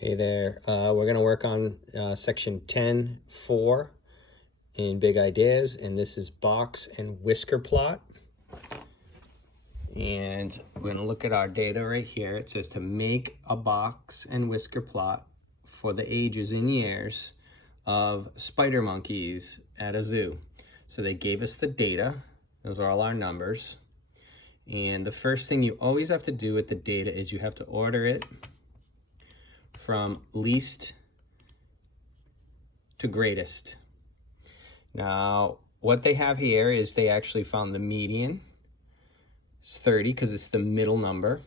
Hey there. We're going to work on section 10.4 in Big Ideas, and this is box and whisker plot. And we're going to look at our data right here. It says to make a box and whisker plot for the ages in years of spider monkeys at a zoo. So they gave us the data. Those are all our numbers. And the first thing you always have to do with the data is you have to order it from least to greatest. Now, what they have here is they actually found the median. It's 30 because it's the middle number.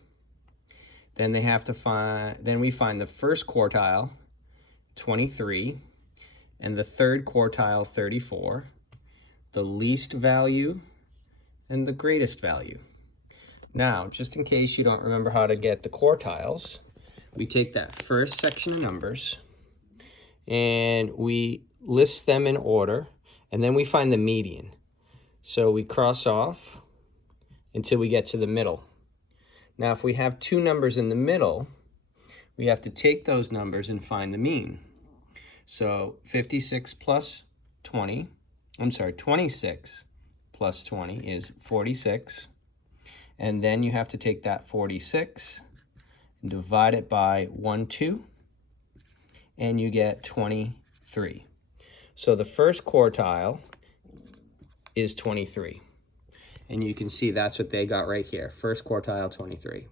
Then they have to find, we find the first quartile, 23, and the third quartile, 34, the least value, and the greatest value. Now, just in case you don't remember how to get the quartiles, we take that first section of numbers and we list them in order, and then we find the median. So we cross off until we get to the middle. Now, if we have two numbers in the middle, we have to take those numbers and find the mean. So 56 plus 20, 26 plus 20 is 46. And then you have to take that 46 and divide it by 1, 2, and you get 23. So the first quartile is 23. And you can see that's what they got right here. First quartile, 23.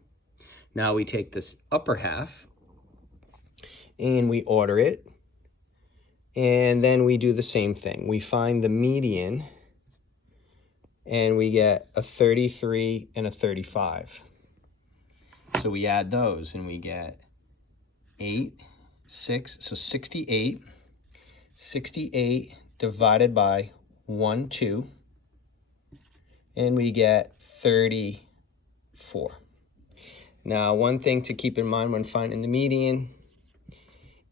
Now we take this upper half and we order it. And then we do the same thing. We find the median and we get a 33 and a 35. So we add those and we get 8, 6, so 68. 68 divided by 1, 2, and we get 34. Now, one thing to keep in mind when finding the median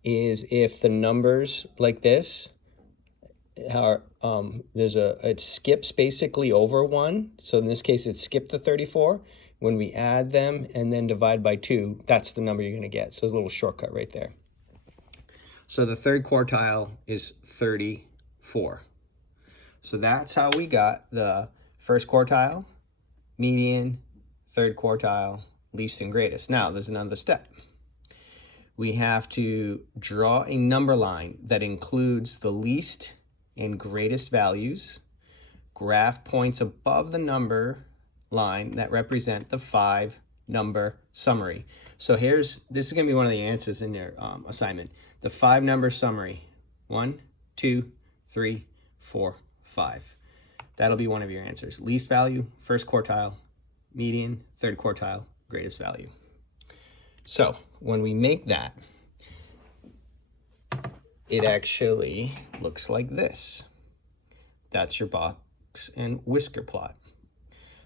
is if the numbers like this are, it skips basically over 1. So in this case, it skipped the 34. When we add them and then divide by 2, that's the number you're going to get. So there's a little shortcut right there. So the third quartile is 34. So that's how we got the first quartile, median, third quartile, least and greatest. Now there's another step. We have to draw a number line that includes the least and greatest values, graph points above the number line that represent the 5-number summary. So this is going to be one of the answers in your assignment. The 5-number summary, 1, 2, 3, 4, 5. That'll be one of your answers. Least value, first quartile, median, third quartile, greatest value. So when we make that, it actually looks like this. That's your box and whisker plot.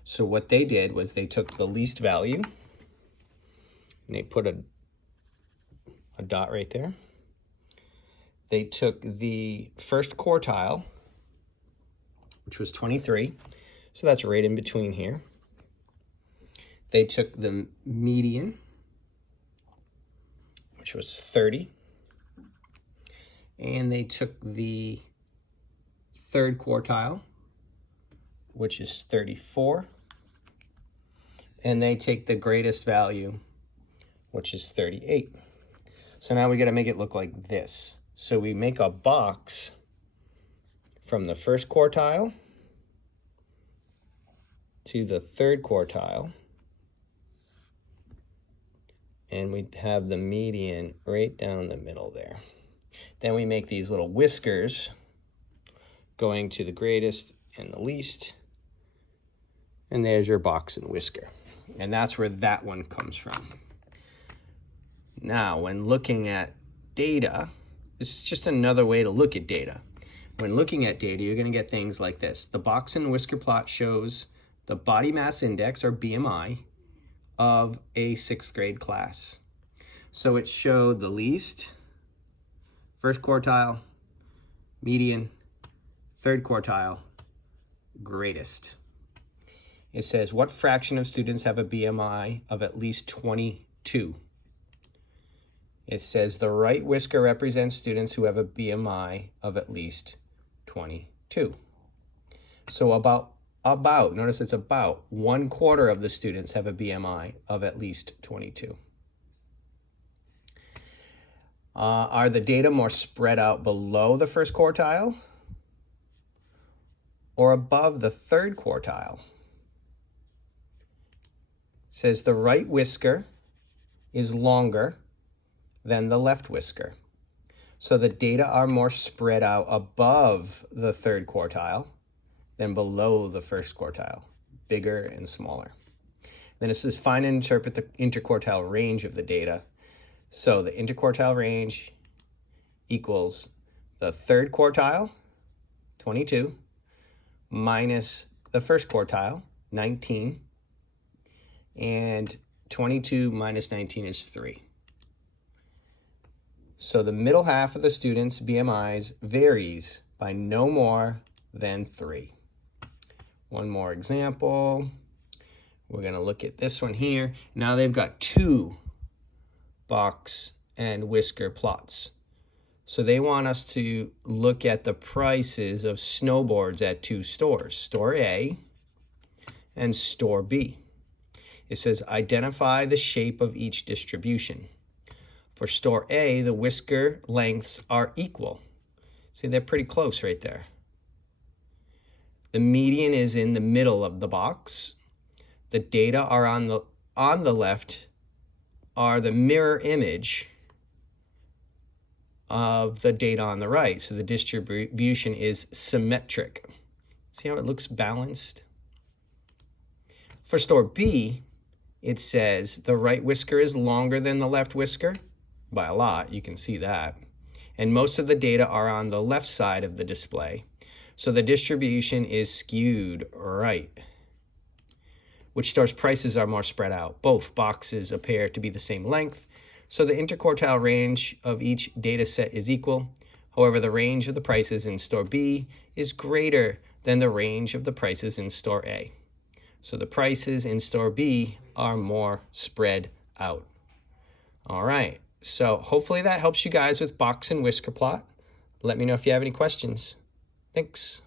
So what they did was they took the least value and they put a dot right there. They took the first quartile, which was 23. So that's right in between here. They took the median, which was 30. And they took the third quartile, which is 34. And they take the greatest value, which is 38. So now we got to make it look like this. So we make a box from the first quartile to the third quartile. And we have the median right down the middle there. Then we make these little whiskers going to the greatest and the least. And there's your box and whisker. And that's where that one comes from. Now, when looking at data, this is just another way to look at data. When looking at data, you're going to get things like this. The box and whisker plot shows the body mass index, or BMI, of a 6th grade class. So it showed the least, first quartile, median, third quartile, greatest. It says, what fraction of students have a BMI of at least 22? It says the right whisker represents students who have a BMI of at least 22. So about, notice it's about 1/4 of the students have a BMI of at least 22. Are the data more spread out below the first quartile or above the third quartile? It says the right whisker is longer than the left whisker. So the data are more spread out above the third quartile than below the first quartile, bigger and smaller. Then it says find and interpret the interquartile range of the data. So the interquartile range equals the third quartile, 22, minus the first quartile, 19, and 22 minus 19 is 3. So the middle half of the students' BMIs varies by no more than 3. One more example. We're going to look at this one here. Now they've got 2 box and whisker plots. So they want us to look at the prices of snowboards at 2 stores, Store A and Store B. It says identify the shape of each distribution. For Store A, the whisker lengths are equal. See, they're pretty close right there. The median is in the middle of the box. The data are on the left are the mirror image of the data on the right. So the distribution is symmetric. See how it looks balanced? For Store B, it says the right whisker is longer than the left whisker by a lot. You can see that. And most of the data are on the left side of the display. So the distribution is skewed right. Which store's prices are more spread out? Both boxes appear to be the same length. So the interquartile range of each data set is equal. However, the range of the prices in Store B is greater than the range of the prices in Store A. So the prices in Store B are more spread out. All right, so hopefully that helps you guys with box and whisker plot. Let me know if you have any questions. Thanks.